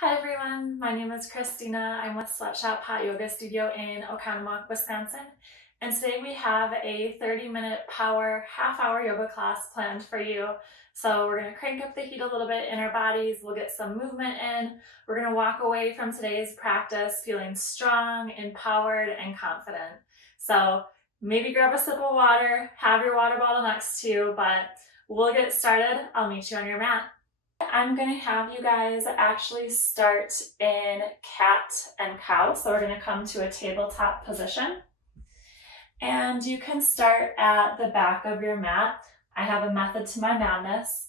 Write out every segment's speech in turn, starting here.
Hi everyone, my name is Christina. I'm with Sweatshop Hot Yoga Studio in Oconomowoc, Wisconsin. And today we have a 30-minute power half-hour yoga class planned for you. So we're going to crank up the heat a little bit in our bodies. We'll get some movement in. We're going to walk away from today's practice feeling strong, empowered, and confident. So maybe grab a sip of water, have your water bottle next to you, but we'll get started. I'll meet you on your mat. I'm going to have you guys actually start in cat and cow. So we're going to come to a tabletop position. And you can start at the back of your mat. I have a method to my madness.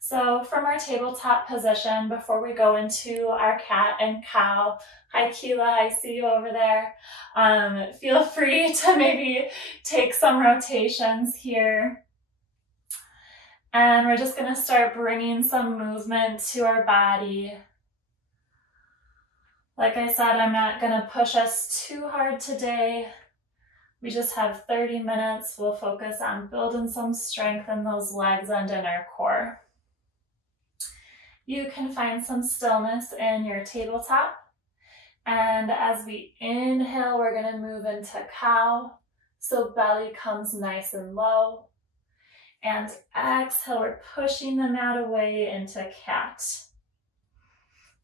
So from our tabletop position, before we go into our cat and cow, hi Keela, I see you over there. Feel free to maybe take some rotations here. And we're just going to start bringing some movement to our body. Like I said, I'm not going to push us too hard today. We just have 30 minutes. We'll focus on building some strength in those legs and in our core. You can find some stillness in your tabletop. And as we inhale, we're going to move into cow. So belly comes nice and low. And exhale, we're pushing the mat away into cat.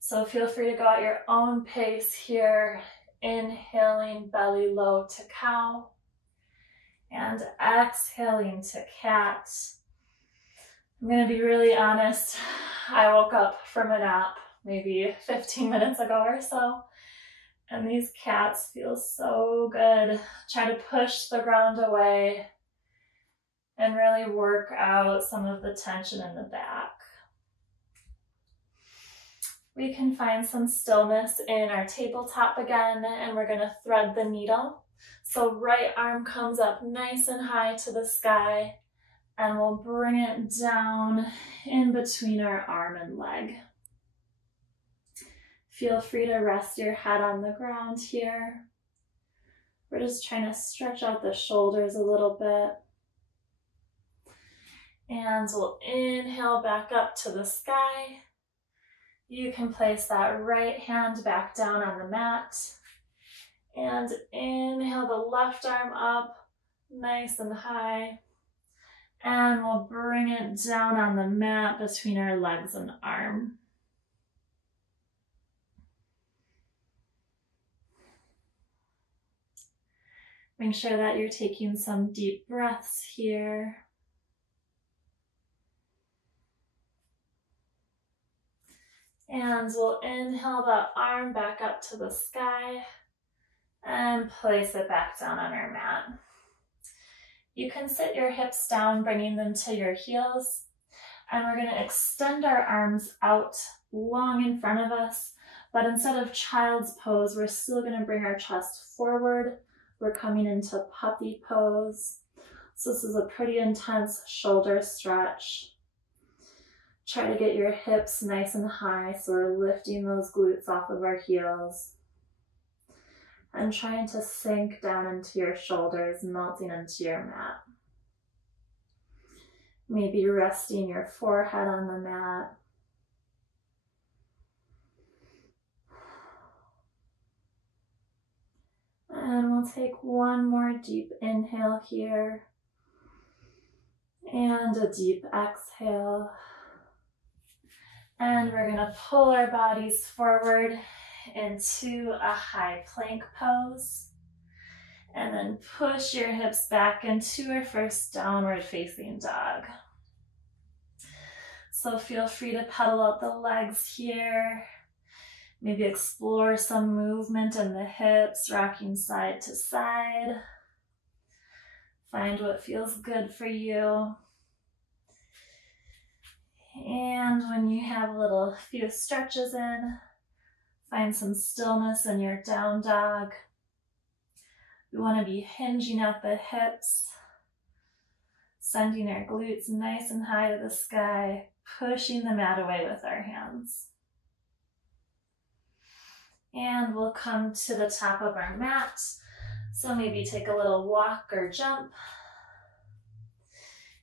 So feel free to go at your own pace here. Inhaling belly low to cow. And exhaling to cat. I'm going to be really honest. I woke up from a nap maybe 15 minutes ago or so. And these cats feel so good. Try to push the ground away. And really work out some of the tension in the back. We can find some stillness in our tabletop again, and we're going to thread the needle. So right arm comes up nice and high to the sky, and we'll bring it down in between our arm and leg. Feel free to rest your head on the ground here. We're just trying to stretch out the shoulders a little bit. And we'll inhale back up to the sky. You can place that right hand back down on the mat. And inhale the left arm up, nice and high. And we'll bring it down on the mat between our legs and arm. Make sure that you're taking some deep breaths here. And we'll inhale the arm back up to the sky and place it back down on our mat. You can sit your hips down, bringing them to your heels. And we're going to extend our arms out long in front of us. But instead of child's pose, we're still going to bring our chest forward. We're coming into puppy pose. So this is a pretty intense shoulder stretch. Try to get your hips nice and high, so we're lifting those glutes off of our heels. And trying to sink down into your shoulders, melting into your mat. Maybe resting your forehead on the mat. And we'll take one more deep inhale here. And a deep exhale. And we're going to pull our bodies forward into a high plank pose. And then push your hips back into our first downward facing dog. So feel free to pedal out the legs here. Maybe explore some movement in the hips, rocking side to side. Find what feels good for you. And when you have a few stretches in, find some stillness in your down dog. We want to be hinging at the hips, sending our glutes nice and high to the sky, pushing the mat away with our hands. And we'll come to the top of our mat. So maybe take a little walk or jump.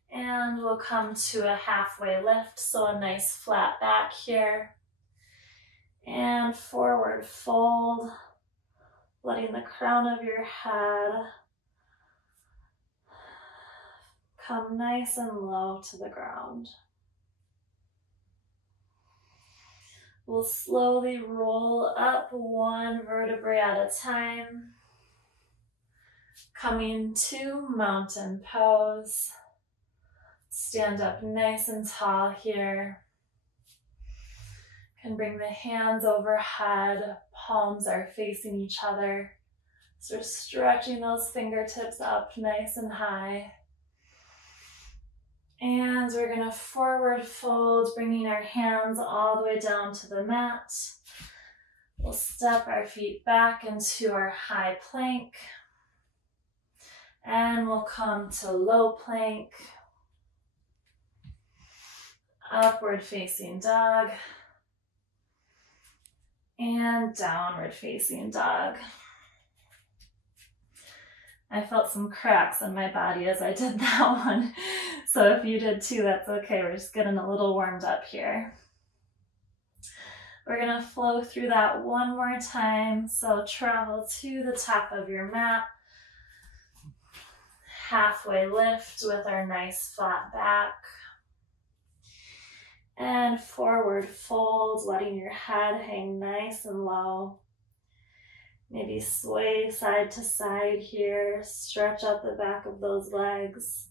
And we'll come to a halfway lift, so a nice flat back here. And forward fold, letting the crown of your head come nice and low to the ground. We'll slowly roll up one vertebrae at a time, coming to mountain pose. Stand up nice and tall here. Can bring the hands overhead, palms are facing each other. So we're stretching those fingertips up nice and high. And we're gonna forward fold, bringing our hands all the way down to the mat. We'll step our feet back into our high plank. And we'll come to low plank. Upward facing dog. And downward facing dog. I felt some cracks in my body as I did that one. So if you did too, that's okay. We're just getting a little warmed up here. We're gonna flow through that one more time. So travel to the top of your mat. Halfway lift with our nice flat back. And forward fold, letting your head hang nice and low. Maybe sway side to side here. Stretch out the back of those legs.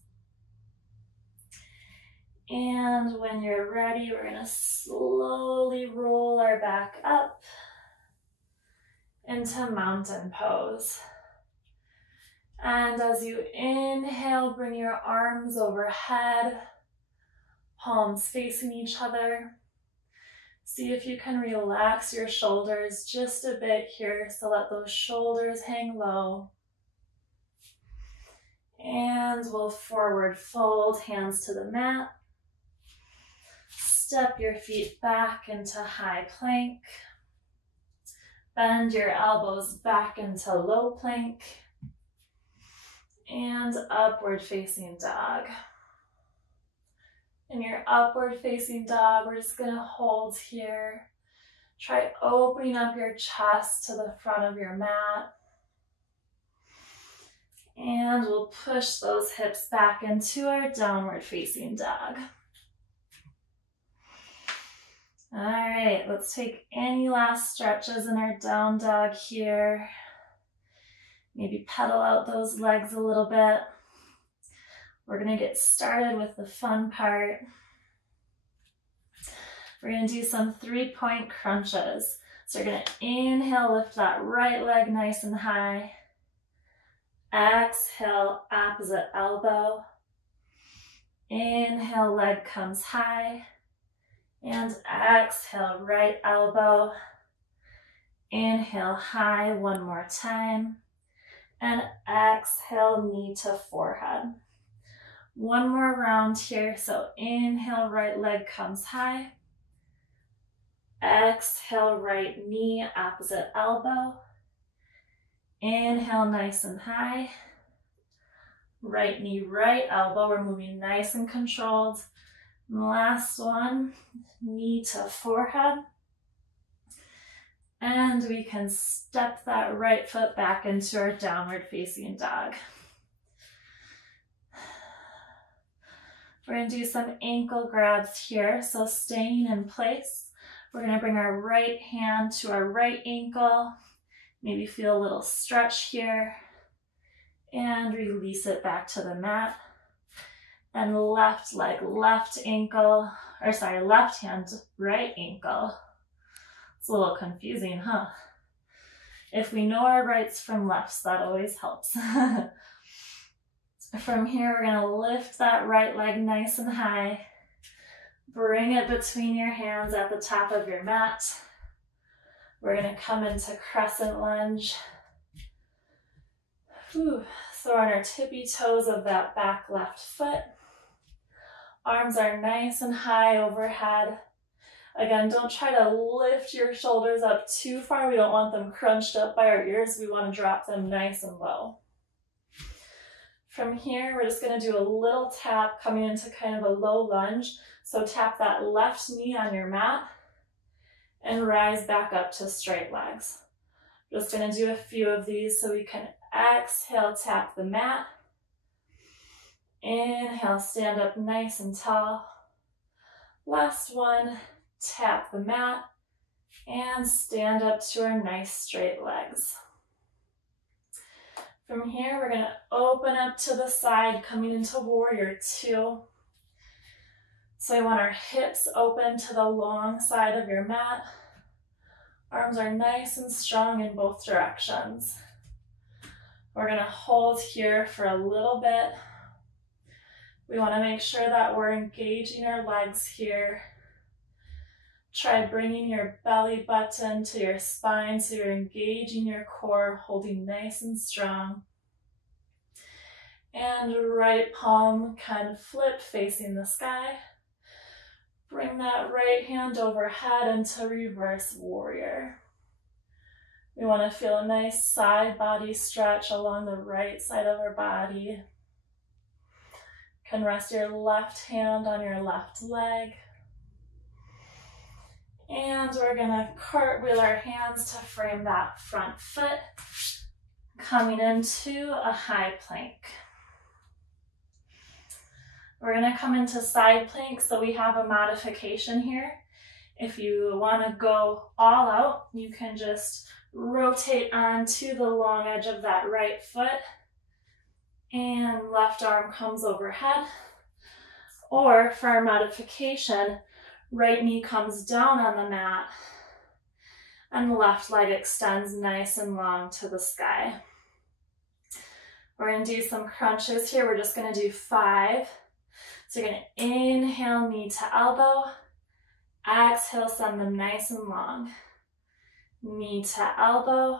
And when you're ready, we're gonna slowly roll our back up into mountain pose. And as you inhale, bring your arms overhead, palms facing each other. See if you can relax your shoulders just a bit here, so let those shoulders hang low. And we'll forward fold, hands to the mat. Step your feet back into high plank. Bend your elbows back into low plank. And upward facing dog. In your upward facing dog, we're just gonna hold here. Try opening up your chest to the front of your mat. And we'll push those hips back into our downward facing dog. All right, let's take any last stretches in our down dog here. Maybe pedal out those legs a little bit. We're gonna get started with the fun part. We're gonna do some 3-point crunches. So we're gonna inhale, lift that right leg nice and high. Exhale, opposite elbow. Inhale, leg comes high. And exhale, right elbow. Inhale, high, one more time. And exhale, knee to forehead. One more round here. So inhale, right leg comes high. Exhale, right knee, opposite elbow. Inhale, nice and high. Right knee, right elbow. We're moving nice and controlled. And last one, knee to forehead. And we can step that right foot back into our downward facing dog. We're gonna do some ankle grabs here. So staying in place, we're gonna bring our right hand to our right ankle. Maybe feel a little stretch here. And release it back to the mat. And left leg, left ankle, or sorry, left hand, right ankle. It's a little confusing, huh? If we know our rights from lefts, that always helps. From here, we're gonna lift that right leg nice and high. Bring it between your hands at the top of your mat. We're gonna come into Crescent Lunge. Throw on our tippy toes of that back left foot. Arms are nice and high overhead. Again, don't try to lift your shoulders up too far. We don't want them crunched up by our ears. We want to drop them nice and low. From here, we're just going to do a little tap coming into kind of a low lunge. So tap that left knee on your mat and rise back up to straight legs. Just gonna do a few of these so we can exhale, tap the mat. Inhale, stand up nice and tall. Last one, tap the mat and stand up to our nice straight legs. From here, we're gonna open up to the side, coming into warrior two. So we want our hips open to the long side of your mat. Arms are nice and strong in both directions. We're gonna hold here for a little bit. We wanna make sure that we're engaging our legs here. Try bringing your belly button to your spine so you're engaging your core, holding nice and strong. And right palm kind of flip facing the sky. Bring that right hand overhead into reverse warrior. We want to feel a nice side body stretch along the right side of our body. You can rest your left hand on your left leg. And we're going to cartwheel our hands to frame that front foot, coming into a high plank. We're going to come into side plank, so we have a modification here. If you want to go all out, you can just rotate onto the long edge of that right foot and left arm comes overhead. Or for our modification, right knee comes down on the mat and the left leg extends nice and long to the sky. We're going to do some crunches here. We're just going to do 5. So you're going to inhale, knee to elbow. Exhale, send them nice and long. Knee to elbow.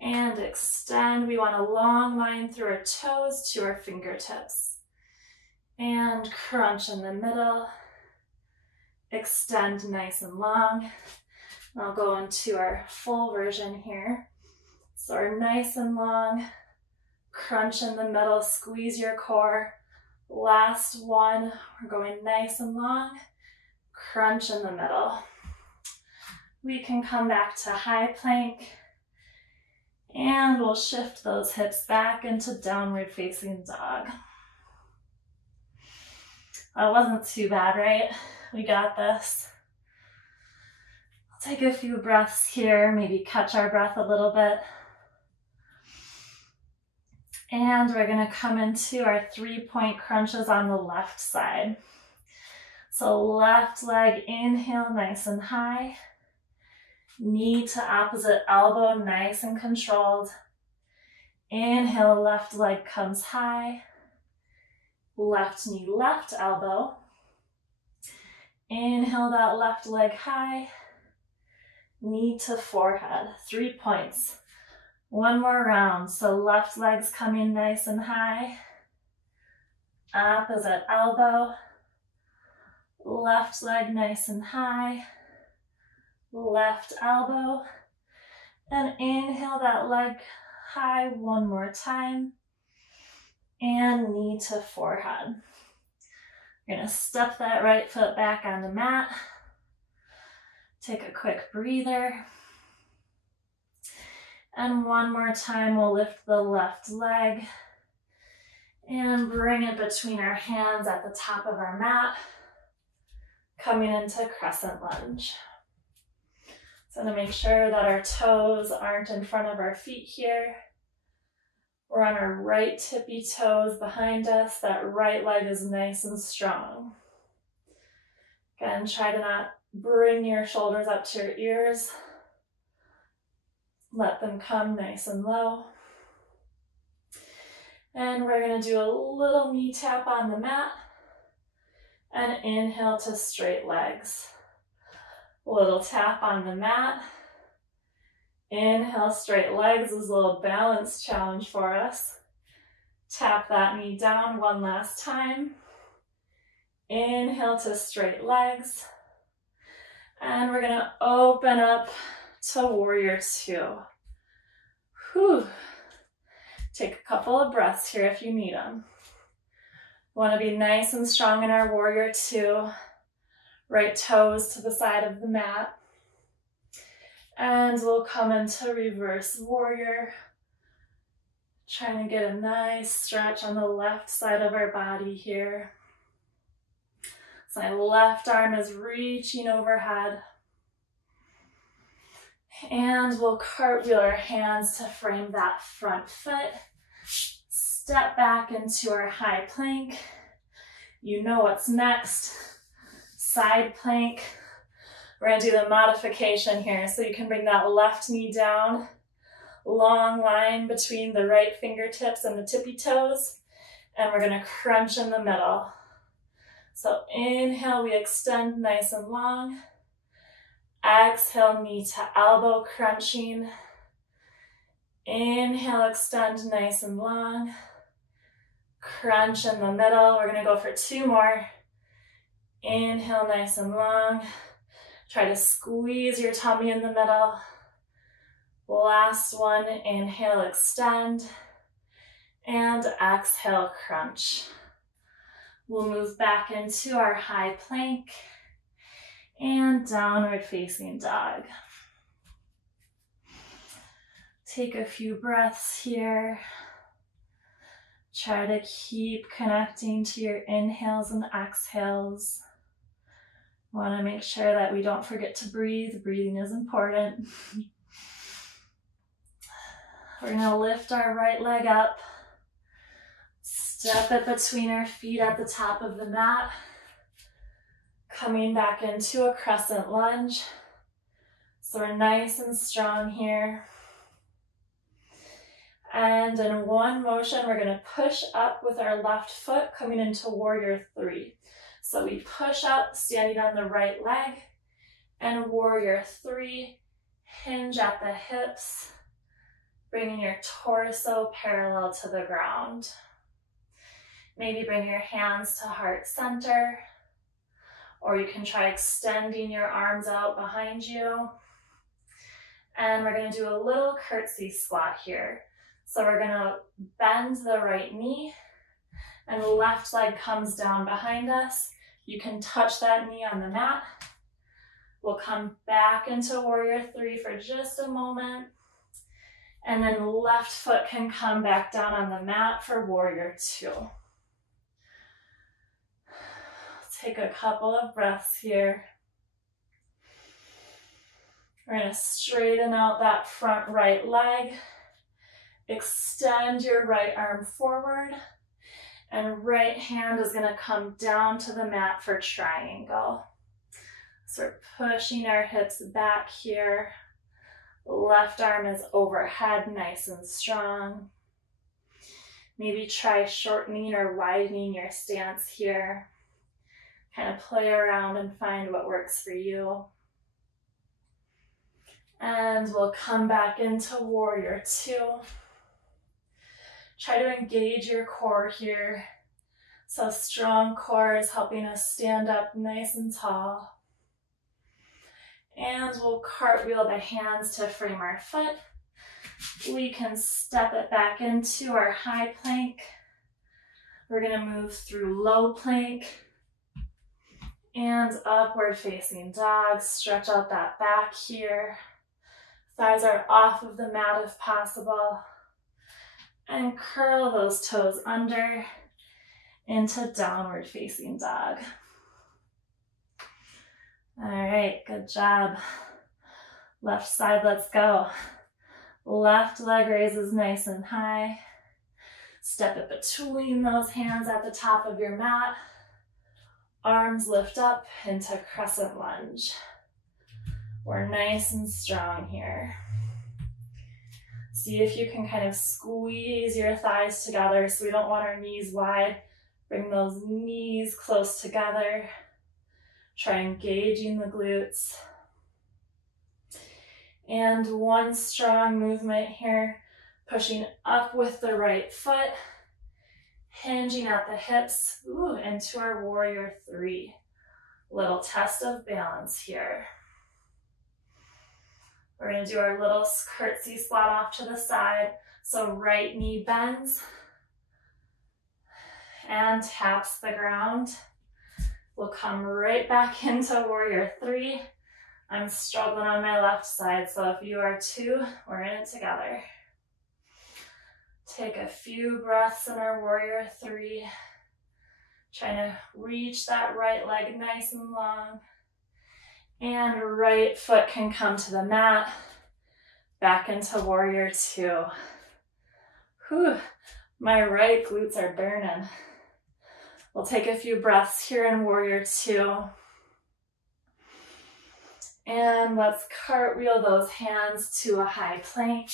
And extend. We want a long line through our toes to our fingertips. And crunch in the middle. Extend nice and long. And I'll go into our full version here. So our nice and long. Crunch in the middle. Squeeze your core. Last one, we're going nice and long, crunch in the middle. We can come back to high plank and we'll shift those hips back into downward facing dog. That wasn't too bad, right? We got this. I'll take a few breaths here, maybe catch our breath a little bit. And we're going to come into our 3-point crunches on the left side. So left leg, inhale, nice and high. Knee to opposite elbow, nice and controlled. Inhale, left leg comes high. Left knee, left elbow. Inhale that left leg high. Knee to forehead, 3 points. One more round, so left leg's coming nice and high. Opposite elbow. Left leg nice and high. Left elbow. And inhale that leg high one more time. And knee to forehead. You're going to step that right foot back on the mat. Take a quick breather. And one more time, we'll lift the left leg and bring it between our hands at the top of our mat, coming into Crescent Lunge. So to make sure that our toes aren't in front of our feet here, we're on our right tippy toes behind us. That right leg is nice and strong. Again, try to not bring your shoulders up to your ears. Let them come nice and low. And we're going to do a little knee tap on the mat and inhale to straight legs. Little tap on the mat. Inhale, straight legs is a little balance challenge for us. Tap that knee down one last time. Inhale to straight legs. And we're going to open up to warrior two. Whew. Take a couple of breaths here if you need them. We want to be nice and strong in our warrior two. Right toes to the side of the mat. And we'll come into reverse warrior. Trying to get a nice stretch on the left side of our body here. So my left arm is reaching overhead. And we'll cartwheel our hands to frame that front foot. Step back into our high plank. You know what's next. Side plank. We're going to do the modification here. So you can bring that left knee down. Long line between the right fingertips and the tippy toes. And we're going to crunch in the middle. So inhale, we extend nice and long. Exhale, knee to elbow crunching. Inhale, extend nice and long. Crunch in the middle. We're going to go for 2 more. Inhale, nice and long. Try to squeeze your tummy in the middle. Last one, inhale, extend, and exhale, crunch. We'll move back into our high plank and downward facing dog. Take a few breaths here. Try to keep connecting to your inhales and exhales. Want to make sure that we don't forget to breathe. Breathing is important. We're going to lift our right leg up, step it between our feet at the top of the mat, coming back into a crescent lunge. So we're nice and strong here. And in one motion, we're going to push up with our left foot coming into warrior 3. So we push up, standing on the right leg, and warrior 3, hinge at the hips, bringing your torso parallel to the ground. Maybe bring your hands to heart center, or you can try extending your arms out behind you. And we're going to do a little curtsy squat here. So we're going to bend the right knee, and the left leg comes down behind us. You can touch that knee on the mat. We'll come back into warrior 3 for just a moment. And then left foot can come back down on the mat for warrior 2. Take a couple of breaths here. We're going to straighten out that front right leg. Extend your right arm forward. And right hand is going to come down to the mat for triangle. So we're pushing our hips back here. Left arm is overhead, nice and strong. Maybe try shortening or widening your stance here. Kind of play around and find what works for you. And we'll come back into warrior 2. Try to engage your core here. So strong core is helping us stand up nice and tall. And we'll cartwheel the hands to frame our foot. We can step it back into our high plank. We're going to move through low plank and upward facing dog. Stretch out that back here. Thighs are off of the mat if possible. And curl those toes under into downward facing dog. All right, good job. Left side, let's go. Left leg raises nice and high. Step it between those hands at the top of your mat. Arms lift up into crescent lunge. We're nice and strong here. See if you can kind of squeeze your thighs together so we don't want our knees wide. Bring those knees close together. Try engaging the glutes. And one strong movement here, pushing up with the right foot, hinging at the hips, into our warrior 3. Little test of balance here. We're going to do our little curtsy squat off to the side. So right knee bends and taps the ground. We'll come right back into warrior 3 I'm struggling on my left side, so if you are too, we're in it together. Take a few breaths in our warrior three. Trying to reach that right leg nice and long. And right foot can come to the mat. Back into warrior two. Whew, my right glutes are burning. We'll take a few breaths here in warrior two. And let's cartwheel those hands to a high plank.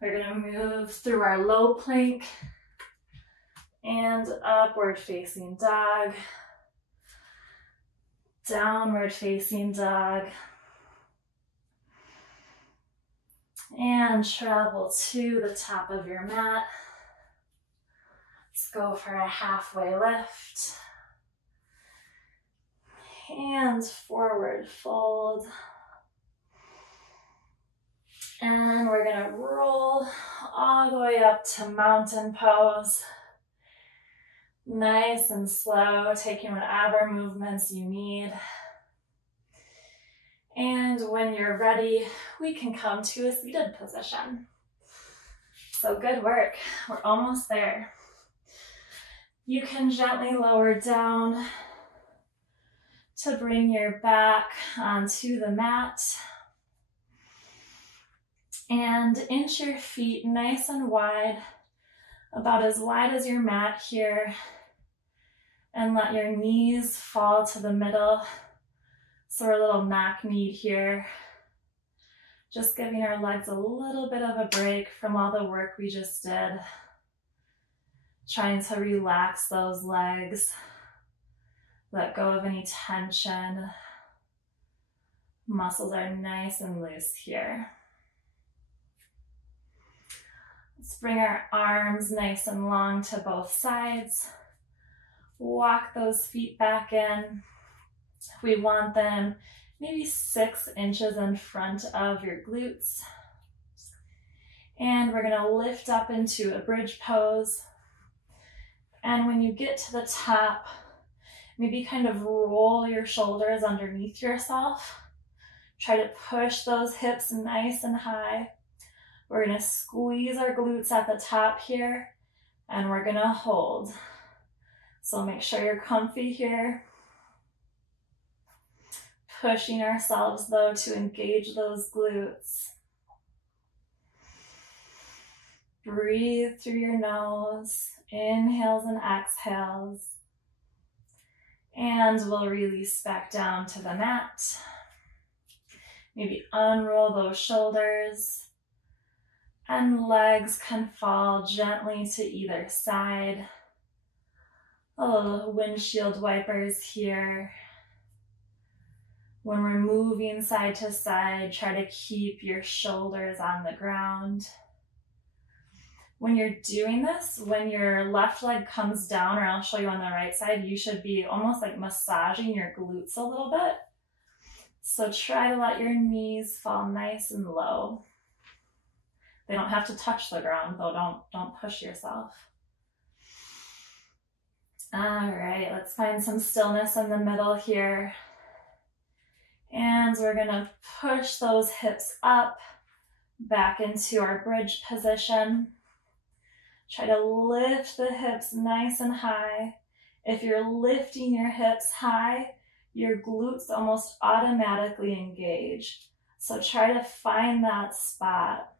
We're gonna move through our low plank and upward facing dog, downward facing dog, and travel to the top of your mat. Let's go for a halfway lift. Hands forward fold. And we're gonna roll all the way up to mountain pose. Nice and slow, taking whatever movements you need. And when you're ready, we can come to a seated position. So good work, we're almost there. You can gently lower down to bring your back onto the mat. And inch your feet nice and wide, about as wide as your mat here. And let your knees fall to the middle. So we're a little knock-kneed here. Just giving our legs a little bit of a break from all the work we just did. Trying to relax those legs. Let go of any tension. Muscles are nice and loose here. Let's bring our arms nice and long to both sides. Walk those feet back in. If we want them maybe 6 inches in front of your glutes. And we're gonna lift up into a bridge pose. And when you get to the top, maybe kind of roll your shoulders underneath yourself. Try to push those hips nice and high. We're gonna squeeze our glutes at the top here, and we're gonna hold. So make sure you're comfy here. Pushing ourselves though to engage those glutes. Breathe through your nose, inhales and exhales. And we'll release back down to the mat. Maybe unroll those shoulders. And legs can fall gently to either side. A little windshield wipers here. When we're moving side to side, try to keep your shoulders on the ground. When you're doing this, when your left leg comes down, or I'll show you on the right side, you should be almost like massaging your glutes a little bit. So try to let your knees fall nice and low. They don't have to touch the ground though, don't push yourself. All right, let's find some stillness in the middle here. And we're gonna push those hips up, back into our bridge position. Try to lift the hips nice and high. If you're lifting your hips high, your glutes almost automatically engage. So try to find that spot.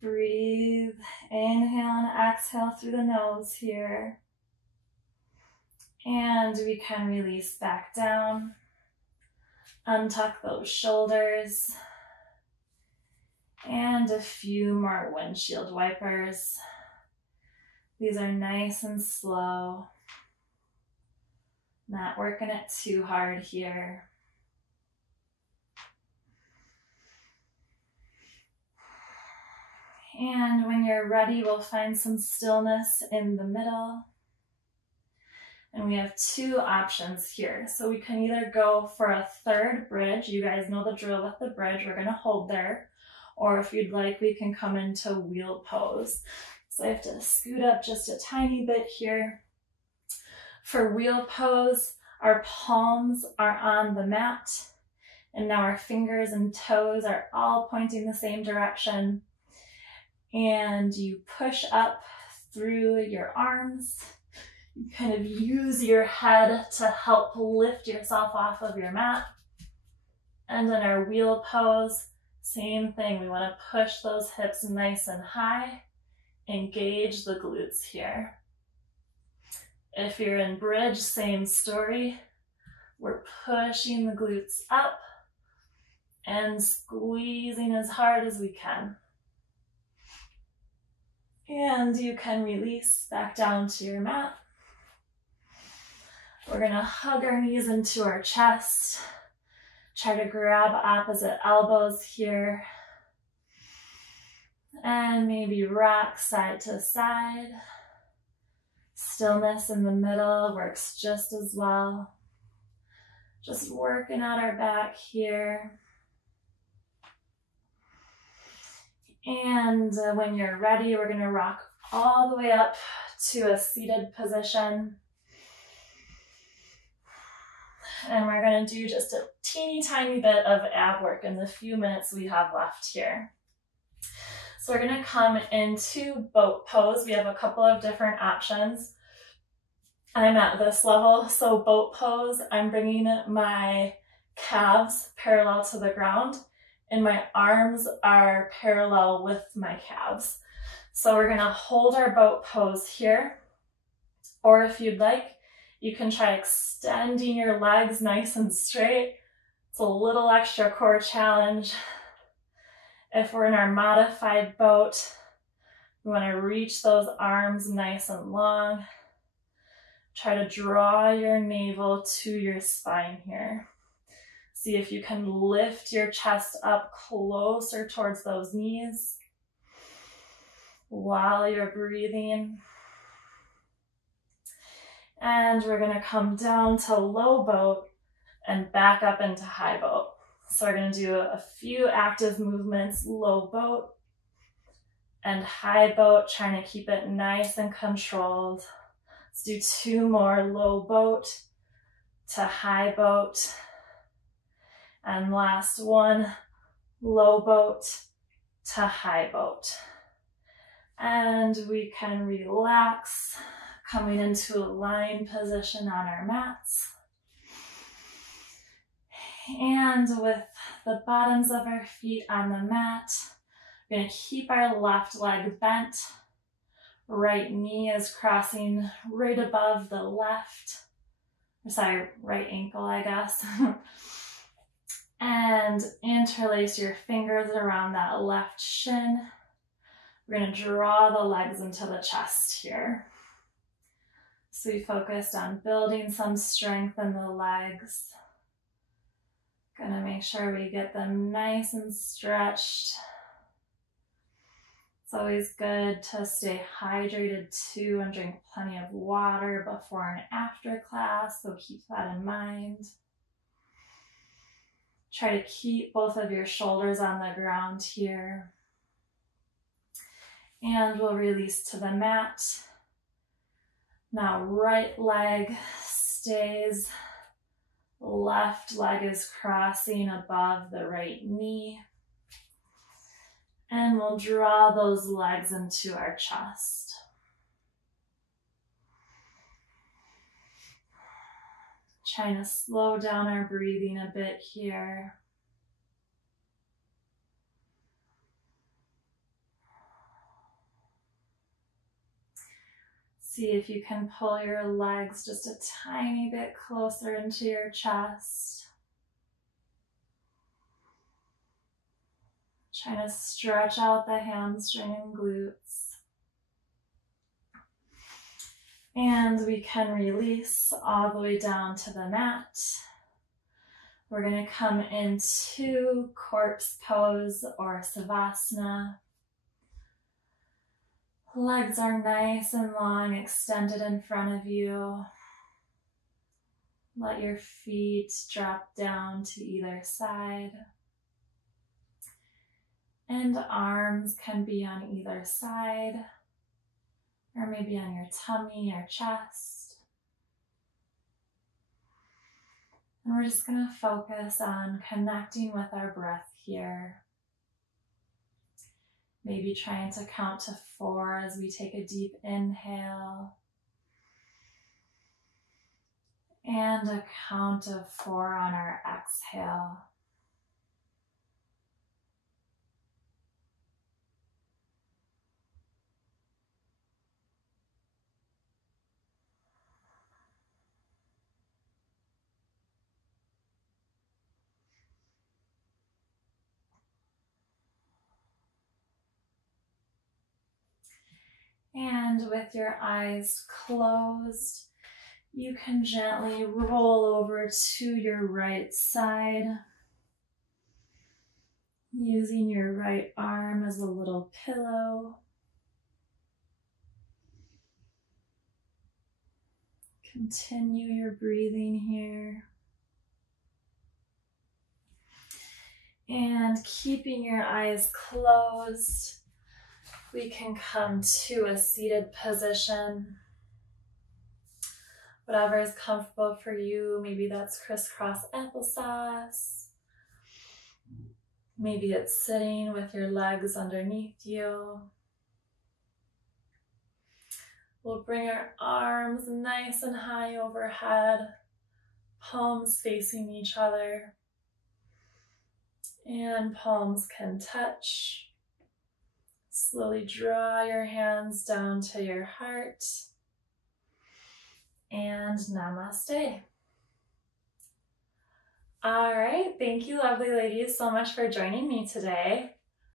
Breathe, inhale and exhale through the nose here. And we can release back down. Untuck those shoulders. And a few more windshield wipers. These are nice and slow. Not working it too hard here. And when you're ready, we'll find some stillness in the middle. And we have 2 options here. So we can either go for a third bridge. You guys know the drill with the bridge. We're gonna hold there. Or if you'd like, we can come into wheel pose. So I have to scoot up just a tiny bit here. For wheel pose, our palms are on the mat, and now our fingers and toes are all pointing the same direction. And you push up through your arms. You kind of use your head to help lift yourself off of your mat. And in our wheel pose, same thing. We want to push those hips nice and high. Engage the glutes here. If you're in bridge, same story. We're pushing the glutes up and squeezing as hard as we can. And you can release back down to your mat. We're gonna hug our knees into our chest. Try to grab opposite elbows here. And maybe rock side to side. Stillness in the middle works just as well. Just working out our back here. And when you're ready, we're going to rock all the way up to a seated position. And we're going to do just a teeny tiny bit of ab work in the few minutes we have left here. So we're going to come into boat pose. We have a couple of different options. I'm at this level, so boat pose, I'm bringing my calves parallel to the ground and my arms are parallel with my calves. So we're gonna hold our boat pose here, or if you'd like, you can try extending your legs nice and straight. It's a little extra core challenge. If we're in our modified boat, we wanna reach those arms nice and long. Try to draw your navel to your spine here. See if you can lift your chest up closer towards those knees while you're breathing. And we're gonna come down to low boat and back up into high boat. So we're gonna do a few active movements, low boat and high boat, trying to keep it nice and controlled. Let's do 2 more, low boat to high boat. And last one, low boat to high boat. And we can relax, coming into a lying position on our mats. And with the bottoms of our feet on the mat, we're going to keep our left leg bent. Right knee is crossing right above the left, right ankle, I guess. And interlace your fingers around that left shin. We're going to draw the legs into the chest here. So we focused on building some strength in the legs. Gonna make sure we get them nice and stretched. It's always good to stay hydrated too and drink plenty of water before and after class, so keep that in mind. Try to keep both of your shoulders on the ground here. And we'll release to the mat. Now right leg stays, left leg is crossing above the right knee. And we'll draw those legs into our chest. Trying to slow down our breathing a bit here. See if you can pull your legs just a tiny bit closer into your chest. Trying to stretch out the hamstring and glutes. And we can release all the way down to the mat. We're going to come into corpse pose or savasana. Legs are nice and long, extended in front of you. Let your feet drop down to either side. And arms can be on either side. or maybe on your tummy or chest. And we're just going to focus on connecting with our breath here. Maybe trying to count to 4 as we take a deep inhale. And a count of 4 on our exhale. And with your eyes closed, you can gently roll over to your right side, using your right arm as a little pillow. Continue your breathing here. And keeping your eyes closed, we can come to a seated position. Whatever is comfortable for you, maybe that's crisscross applesauce. Maybe it's sitting with your legs underneath you. We'll bring our arms nice and high overhead, palms facing each other, and palms can touch. Slowly draw your hands down to your heart, and namaste. All right, thank you lovely ladies so much for joining me today.